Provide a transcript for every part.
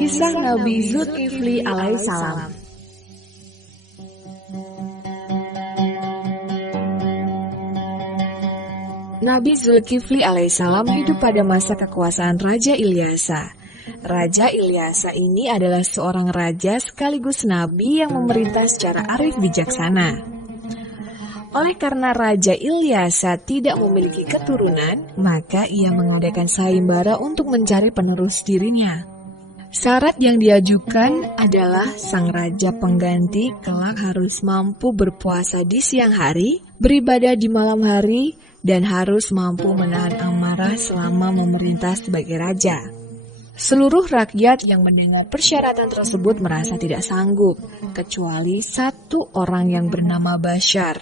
Kisah Nabi Zulkifli alaihissalam. Nabi Zulkifli alaihissalam hidup pada masa kekuasaan Raja Ilyasa. Raja Ilyasa ini adalah seorang raja sekaligus nabi yang memerintah secara arif bijaksana. Oleh karena Raja Ilyasa tidak memiliki keturunan, maka ia mengadakan sayembara untuk mencari penerus dirinya. Syarat yang diajukan adalah sang raja pengganti kelak harus mampu berpuasa di siang hari, beribadah di malam hari, dan harus mampu menahan amarah selama memerintah sebagai raja. Seluruh rakyat yang mendengar persyaratan tersebut merasa tidak sanggup, kecuali satu orang yang bernama Bashar.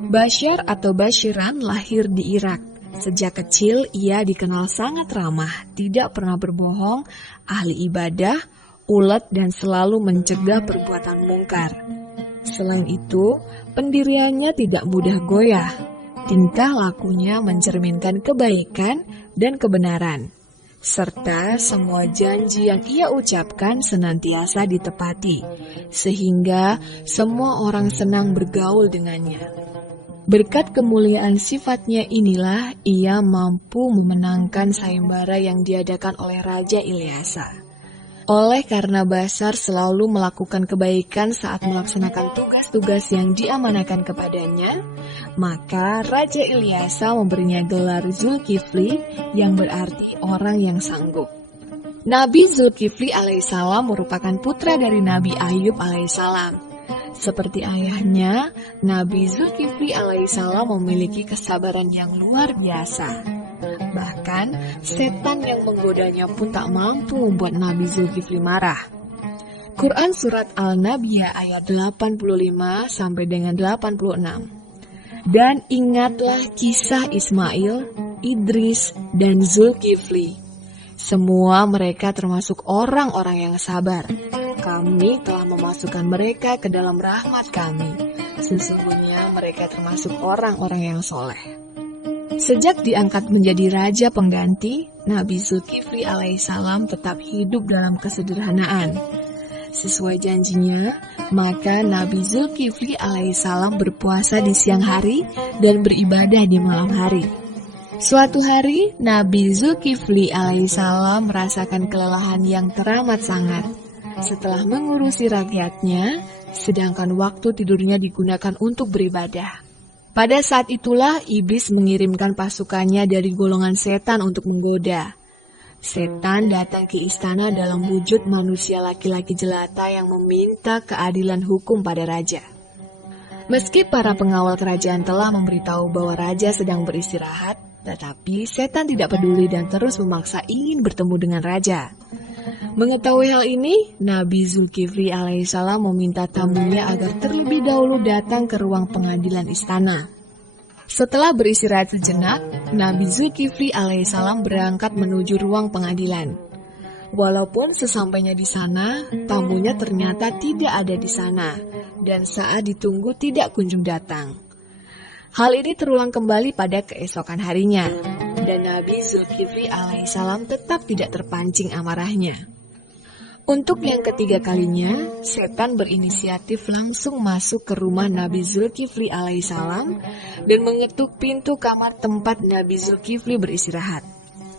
Bashar atau Bashiran lahir di Irak. Sejak kecil ia dikenal sangat ramah, tidak pernah berbohong, ahli ibadah, ulet dan selalu mencegah perbuatan mungkar. Selain itu, pendiriannya tidak mudah goyah. Tingkah lakunya mencerminkan kebaikan dan kebenaran, serta semua janji yang ia ucapkan senantiasa ditepati, sehingga semua orang senang bergaul dengannya. Berkat kemuliaan sifatnya inilah ia mampu memenangkan sayembara yang diadakan oleh Raja Ilyasa. Oleh karena Bashar selalu melakukan kebaikan saat melaksanakan tugas-tugas yang diamanahkan kepadanya, maka Raja Ilyasa memberinya gelar Zulkifli yang berarti orang yang sanggup. Nabi Zulkifli alaihissalam merupakan putra dari Nabi Ayub alaihissalam. Seperti ayahnya, Nabi Zulkifli alaihissalam memiliki kesabaran yang luar biasa. Bahkan, setan yang menggodanya pun tak mampu membuat Nabi Zulkifli marah. Quran Surat Al-Nabiyah ayat 85 sampai dengan 86. Dan ingatlah kisah Ismail, Idris, dan Zulkifli. Semua mereka termasuk orang-orang yang sabar. Kami telah memasukkan mereka ke dalam rahmat kami. Sesungguhnya mereka termasuk orang-orang yang soleh. Sejak diangkat menjadi raja pengganti, Nabi Zulkifli alaihissalam tetap hidup dalam kesederhanaan. Sesuai janjinya, maka Nabi Zulkifli alaihissalam berpuasa di siang hari dan beribadah di malam hari. Suatu hari, Nabi Zulkifli alaihissalam merasakan kelelahan yang teramat sangat. Setelah mengurusi rakyatnya, sedangkan waktu tidurnya digunakan untuk beribadah. Pada saat itulah iblis mengirimkan pasukannya dari golongan setan untuk menggoda. Setan datang ke istana dalam wujud manusia laki-laki jelata yang meminta keadilan hukum pada raja. Meski para pengawal kerajaan telah memberitahu bahwa raja sedang beristirahat, tetapi setan tidak peduli dan terus memaksa ingin bertemu dengan raja. Mengetahui hal ini, Nabi Zulkifli alaihissalam meminta tamunya agar terlebih dahulu datang ke ruang pengadilan istana. Setelah beristirahat sejenak, Nabi Zulkifli alaihissalam berangkat menuju ruang pengadilan. Walaupun sesampainya di sana, tamunya ternyata tidak ada di sana, dan saat ditunggu tidak kunjung datang. Hal ini terulang kembali pada keesokan harinya, dan Nabi Zulkifli alaihissalam tetap tidak terpancing amarahnya. Untuk yang ketiga kalinya, setan berinisiatif langsung masuk ke rumah Nabi Zulkifli alaihissalam dan mengetuk pintu kamar tempat Nabi Zulkifli beristirahat.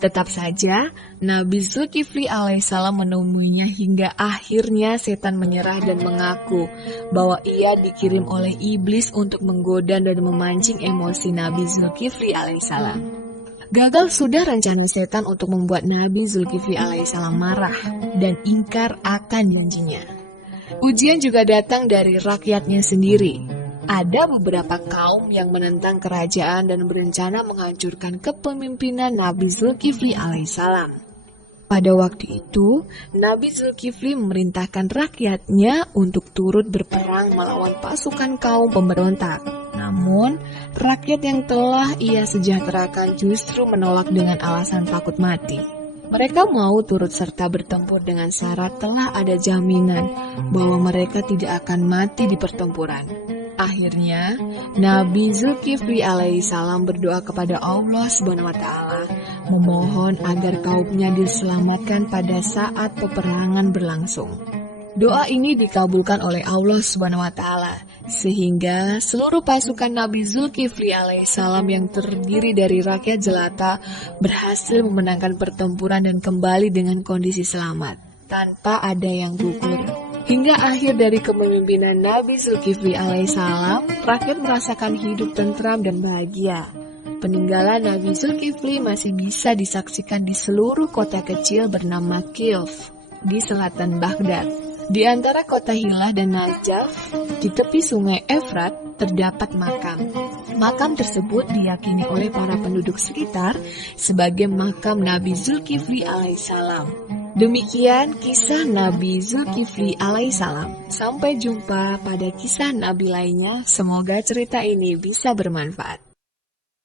Tetap saja, Nabi Zulkifli alaihissalam menemuinya hingga akhirnya setan menyerah dan mengaku bahwa ia dikirim oleh iblis untuk menggoda dan memancing emosi Nabi Zulkifli alaihissalam. Gagal sudah rencana setan untuk membuat Nabi Zulkifli alaihissalam marah dan ingkar akan janjinya. Ujian juga datang dari rakyatnya sendiri. Ada beberapa kaum yang menentang kerajaan dan berencana menghancurkan kepemimpinan Nabi Zulkifli alaihissalam. Pada waktu itu, Nabi Zulkifli memerintahkan rakyatnya untuk turut berperang melawan pasukan kaum pemberontak. Namun, rakyat yang telah ia sejahterakan justru menolak dengan alasan takut mati. Mereka mau turut serta bertempur dengan syarat telah ada jaminan bahwa mereka tidak akan mati di pertempuran. Akhirnya, Nabi Zulkifli alaihissalam berdoa kepada Allah Subhanahu wa Ta'ala memohon agar kaumnya diselamatkan pada saat peperangan berlangsung. Doa ini dikabulkan oleh Allah SWT, sehingga seluruh pasukan Nabi Zulkifli alaihissalam yang terdiri dari rakyat jelata berhasil memenangkan pertempuran dan kembali dengan kondisi selamat, tanpa ada yang gugur. Hingga akhir dari kepemimpinan Nabi Zulkifli alaihissalam, rakyat merasakan hidup tentram dan bahagia. Peninggalan Nabi Zulkifli masih bisa disaksikan di seluruh kota kecil bernama Kilf di selatan Baghdad. Di antara kota Hilah dan Najaf, di tepi sungai Efrat, terdapat makam. Makam tersebut diyakini oleh para penduduk sekitar sebagai makam Nabi Zulkifli alaihissalam. Demikian kisah Nabi Zulkifli alaihissalam. Sampai jumpa pada kisah Nabi lainnya. Semoga cerita ini bisa bermanfaat.